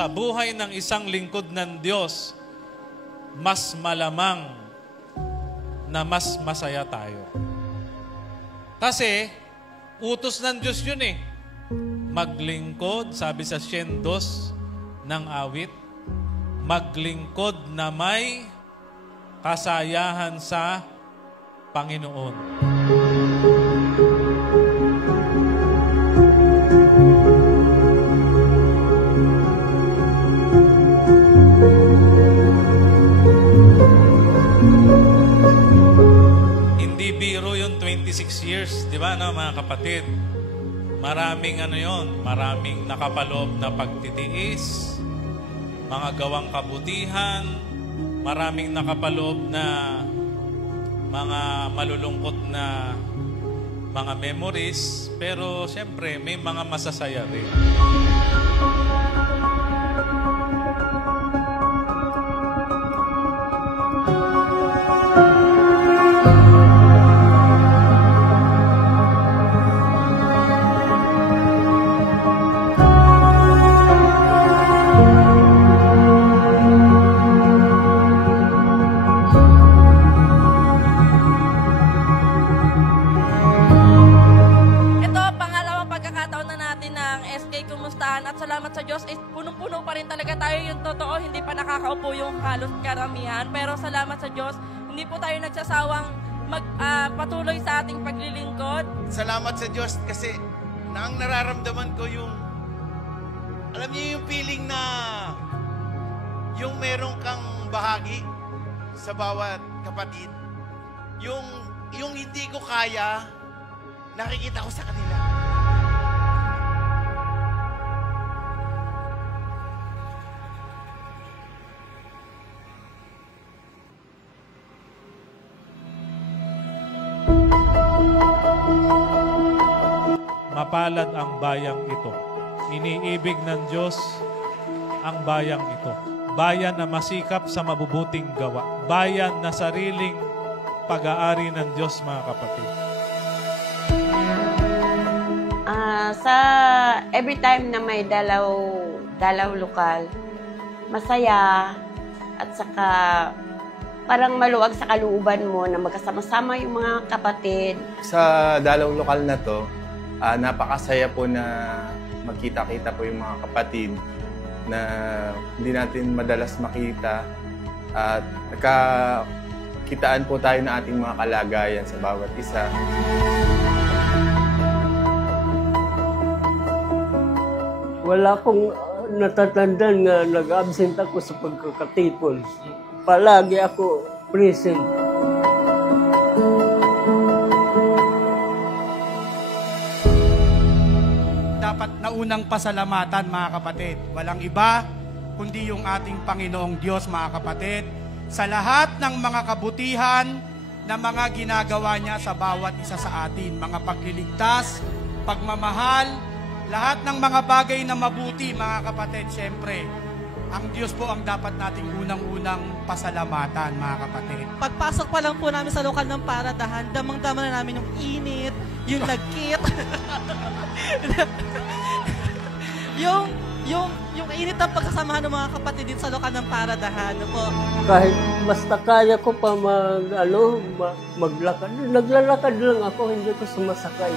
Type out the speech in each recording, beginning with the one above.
sa buhay ng isang lingkod ng Diyos, mas malamang na mas masaya tayo. Kasi, utos ng Diyos yun eh. Maglingkod, sabi sa 102 ng awit, maglingkod na may kasayahan sa Panginoon. Hindi biro yung 26 years, di ba, no, mga kapatid? Maraming maraming nakapaloob na pagtitiis, mga gawang kabutihan, maraming nakapaloob na mga malulungkot na mga memories, pero siyempre may mga masasaya rin. Salamat sa Diyos, punong-puno pa rin talaga tayo. Yung totoo, hindi pa nakakaupo yung halos karamihan. Pero salamat sa Diyos, hindi po tayo nagsasawang patuloy sa ating paglilingkod. Salamat sa Diyos kasi ang nararamdaman ko yung, alam niyo yung feeling na yung meron kang bahagi sa bawat kapatid. Yung hindi ko kaya, nakikita ko sa kanila. Mapalad ang bayang ito. Iniibig ng Diyos ang bayang ito. Bayan na masikap sa mabubuting gawa. Bayan na sariling pag-aari ng Diyos, mga kapatid. Sa every time na may dalaw lokal, masaya at saka parang maluwag sa kalooban mo na magkasama-sama yung mga kapatid. Sa dalaw lokal na to, napakasaya po na magkita-kita po yung mga kapatid na hindi natin madalas makita at nagkakitaan po tayo ng ating mga kalagayan sa bawat isa. Wala akong natatandaan nga nag-absent ako sa pagkakatipon. Palagi ako present. Dapat naunang pasalamatan, mga kapatid. Walang iba kundi yung ating Panginoong Diyos, mga kapatid, sa lahat ng mga kabutihan na mga ginagawa niya sa bawat isa sa atin. Mga pagliligtas, pagmamahal, lahat ng mga bagay na mabuti, mga kapatid, siyempre, ang Diyos po ang dapat nating unang-unang pasalamatan, mga kapatid. Pagpasok pa lang po namin sa lokal ng paradahan, damang-dama na namin yung init, yung nagkit. yung init ng pagkasamahan ng mga kapatid dito sa lokal ng paradahan. Po. Kahit basta kaya ko pa maglakad, naglalakad lang ako, hindi ko sumasakay.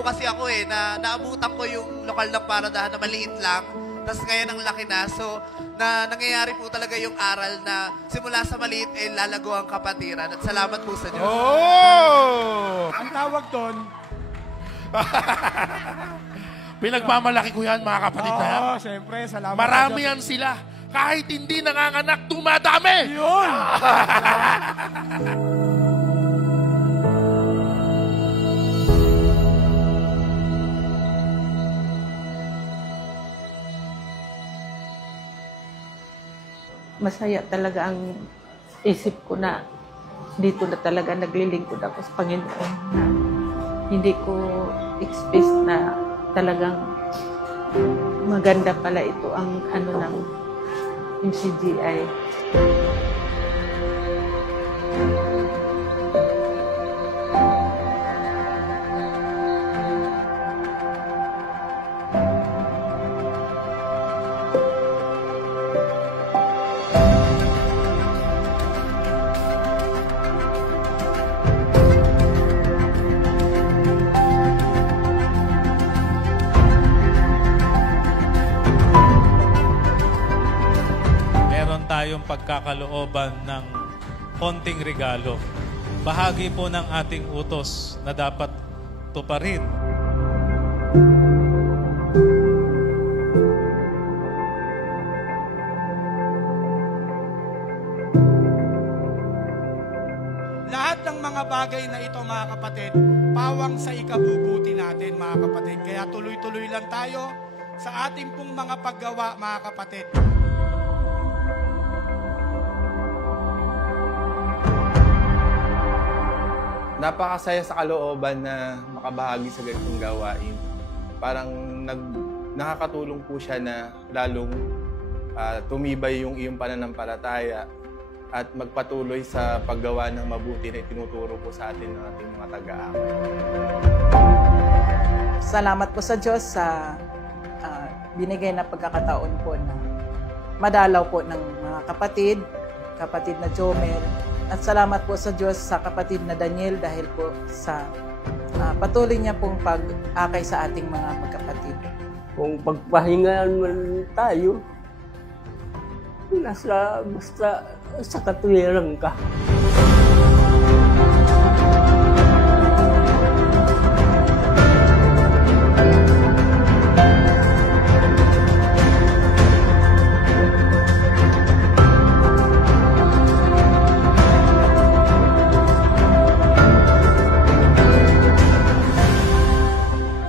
Kasi ako na naabutan ko yung lokal ng paradahan na maliit lang, tapos ngayon ang laki na. So, nangyayari po talaga yung aral na simula sa maliit lalago ang kapatiran. At salamat po sa Diyos. Oh! Ang tawag doon, pinagmamalaki ko yan, mga kapatid na yan. Siyempre, salamat. Marami yan sila. Kahit hindi nanganganak, dumadami! Yun! masaya talaga ang isip ko na dito na talaga naglilingkod ako sa Panginoon na hindi ko expect na talagang maganda pala ito ang ano ng MCGI. Tayong pagkakalooban ng konting regalo. Bahagi po ng ating utos na dapat tuparin. Lahat ng mga bagay na ito, mga kapatid, pawang sa ikabubuti natin, mga kapatid. Kaya tuloy-tuloy lang tayo sa ating pong mga paggawa, mga kapatid. Napakasaya sa kalooban na makabahagi sa ganitong gawain. Parang nakakatulong po siya na lalong tumibay yung iyong pananampalataya at magpatuloy sa paggawa ng mabuti na itinuturo po sa atin ng ating mga taga-amal. Salamat po sa Diyos sa binigay na pagkakataon po na madalaw po ng mga kapatid na Jomel. At salamat po sa Diyos sa kapatid na Daniel dahil po sa patuloy niya pong pag-akay sa ating mga magkapatid. Kung pagpahingaan man tayo, basta sa katwiran ka.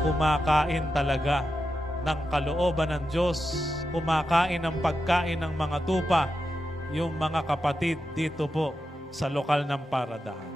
Kumakain talaga ng kalooban ng Diyos. Kumakain ng pagkain ng mga tupa yung mga kapatid dito po sa lokal ng Paradahan.